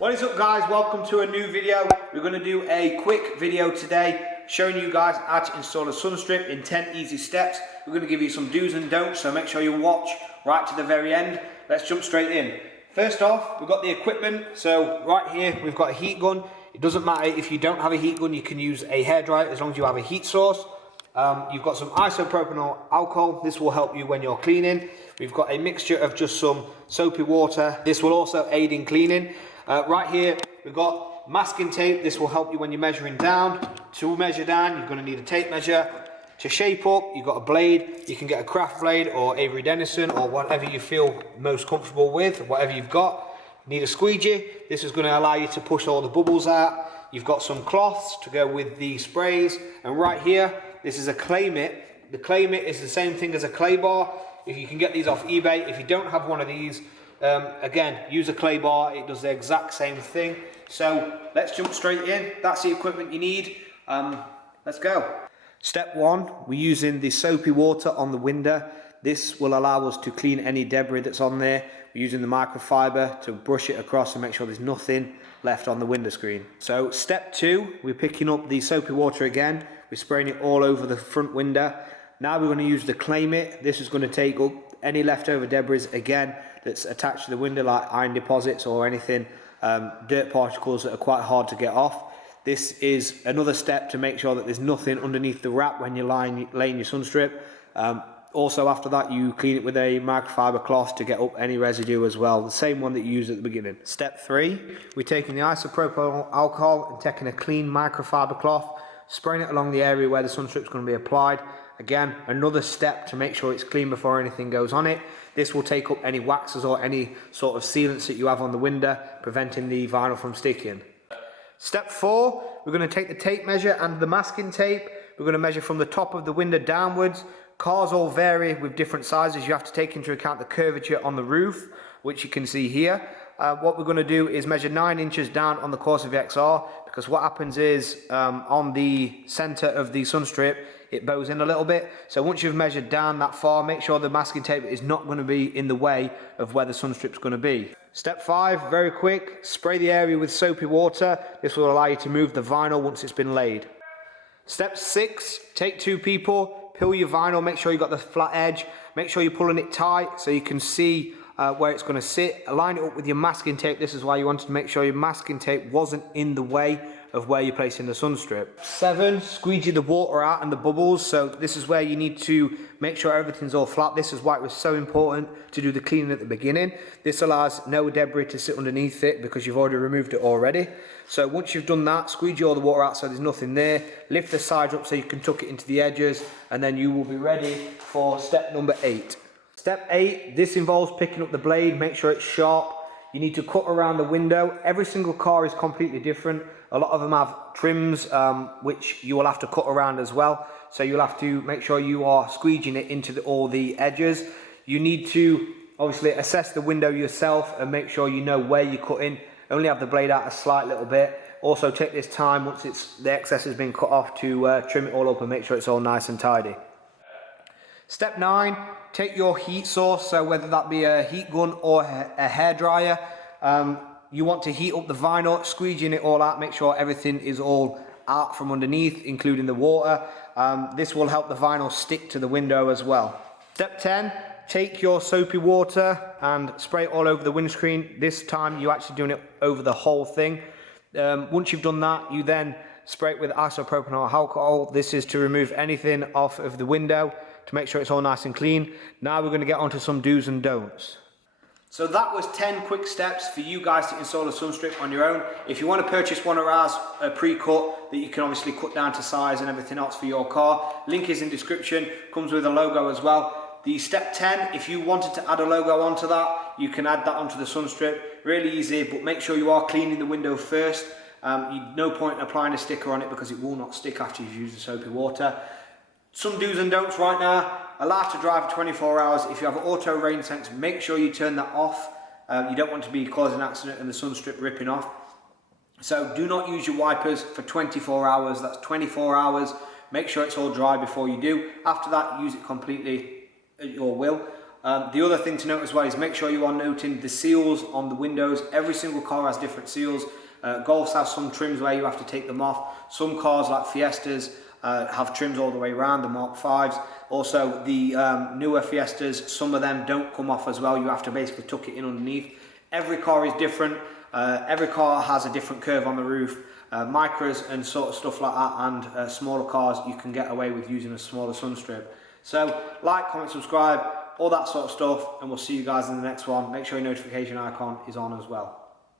What is up guys, welcome to a new video. We're going to do a quick video today showing you guys how to install a Sunstrip in 10 easy steps. We're going to give you some do's and don'ts, so make sure you watch right to the very end. Let's jump straight in. First off, we've got the equipment. So right here we've got a heat gun. It doesn't matter if you don't have a heat gun, you can use a hairdryer as long as you have a heat source. You've got some isopropyl alcohol. This will help you when you're cleaning. We've got a mixture of just some soapy water. This will also aid in cleaning. Right here we've got masking tape. This will help you when you're measuring down. To measure down, you're going to need a tape measure. To shape up, you've got a blade. You can get a craft blade or Avery Dennison or whatever you feel most comfortable with, whatever you've got. You need a squeegee. This is going to allow you to push all the bubbles out. You've got some cloths to go with the sprays, and right here this is a clay mitt. The clay mitt is the same thing as a clay bar. If you can get these off eBay. If you don't have one of these, again, use a clay bar. It does the exact same thing. So let's jump straight in. That's the equipment you need. Let's go. Step one, we're using the soapy water on the window. This will allow us to clean any debris that's on there. We're using the microfiber to brush it across and make sure there's nothing left on the window screen. So step two, we're picking up the soapy water again. We're spraying it all over the front window. Now we're going to use the clay mitt. This is going to take up any leftover debris again that's attached to the window, like iron deposits or anything, dirt particles that are quite hard to get off. This is another step to make sure that there's nothing underneath the wrap when you're laying your Sunstrip. Also after that you clean it with a microfiber cloth to get up any residue as well, the same one that you used at the beginning. Step three, we're taking the isopropyl alcohol and taking a clean microfiber cloth, spraying it along the area where the Sunstrip is going to be applied. Again, another step to make sure it's clean before anything goes on it. This will take up any waxes or any sort of sealants that you have on the window, preventing the vinyl from sticking. Step four, we're going to take the tape measure and the masking tape. We're going to measure from the top of the window downwards. Cars all vary with different sizes. You have to take into account the curvature on the roof, which you can see here. What we're going to do is measure 9 inches down on the Corsa VXR, because what happens is on the center of the Sunstrip, it bows in a little bit. So once you've measured down that far, make sure the masking tape is not going to be in the way of where the Sunstrip's going to be. Step 5, very quick, spray the area with soapy water. This will allow you to move the vinyl once it's been laid. Step 6, take 2 people, peel your vinyl, make sure you've got the flat edge, make sure you're pulling it tight so you can see where it's going to sit. Align it up with your masking tape. This is why you wanted to make sure your masking tape wasn't in the way of where you're placing the Sunstrip. 7, squeegee the water out and the bubbles. So this is where you need to make sure everything's all flat. This is why it was so important to do the cleaning at the beginning. This allows no debris to sit underneath it because you've already removed it already. So once you've done that, squeegee all the water out so there's nothing there. Lift the sides up so you can tuck it into the edges, and then you will be ready for step number 8. Step 8, this involves picking up the blade, make sure it's sharp. You need to cut around the window. Every single car is completely different. A lot of them have trims, which you will have to cut around as well. So you'll have to make sure you are squeegeeing it into all the edges. You need to obviously assess the window yourself and make sure you know where you're cutting. Only have the blade out a slight little bit. Also take this time once the excess has been cut off to trim it all up and make sure it's all nice and tidy. Step 9, take your heat source, so whether that be a heat gun or a hairdryer. You want to heat up the vinyl, squeegeeing it all out, make sure everything is all out from underneath, including the water. This will help the vinyl stick to the window as well. Step 10, take your soapy water and spray it all over the windscreen. This time you're actually doing it over the whole thing. Once you've done that, you then spray it with isopropyl alcohol. This is to remove anything off of the window, to make sure it's all nice and clean. Now we're going to get onto some do's and don'ts. So that was 10 quick steps for you guys to install a Sunstrip on your own. If you want to purchase one of ours pre-cut that you can obviously cut down to size and everything else for your car, link is in description, comes with a logo as well. The step 10, if you wanted to add a logo onto that, you can add that onto the Sunstrip. Really easy, but make sure you are cleaning the window first. No point in applying a sticker on it because it will not stick after you've used the soapy water. Some do's and don'ts right now. Allowed to drive for 24 hours. If you have auto rain sense, make sure you turn that off. You don't want to be causing an accident and the Sunstrip ripping off. So do not use your wipers for 24 hours. That's 24 hours. Make sure it's all dry before you do. After that, use it completely at your will. The other thing to note as well is make sure you are noting the seals on the windows. Every single car has different seals. Golfs have some trims where you have to take them off. Some cars like Fiestas have trims all the way around, the Mark 5s. Also the newer Fiestas, some of them don't come off as well. You have to basically tuck it in underneath. Every car is different. Every car has a different curve on the roof. Micras and sort of stuff like that, and smaller cars you can get away with using a smaller Sunstrip. So like, comment, subscribe, all that sort of stuff, and we'll see you guys in the next one. Make sure your notification icon is on as well.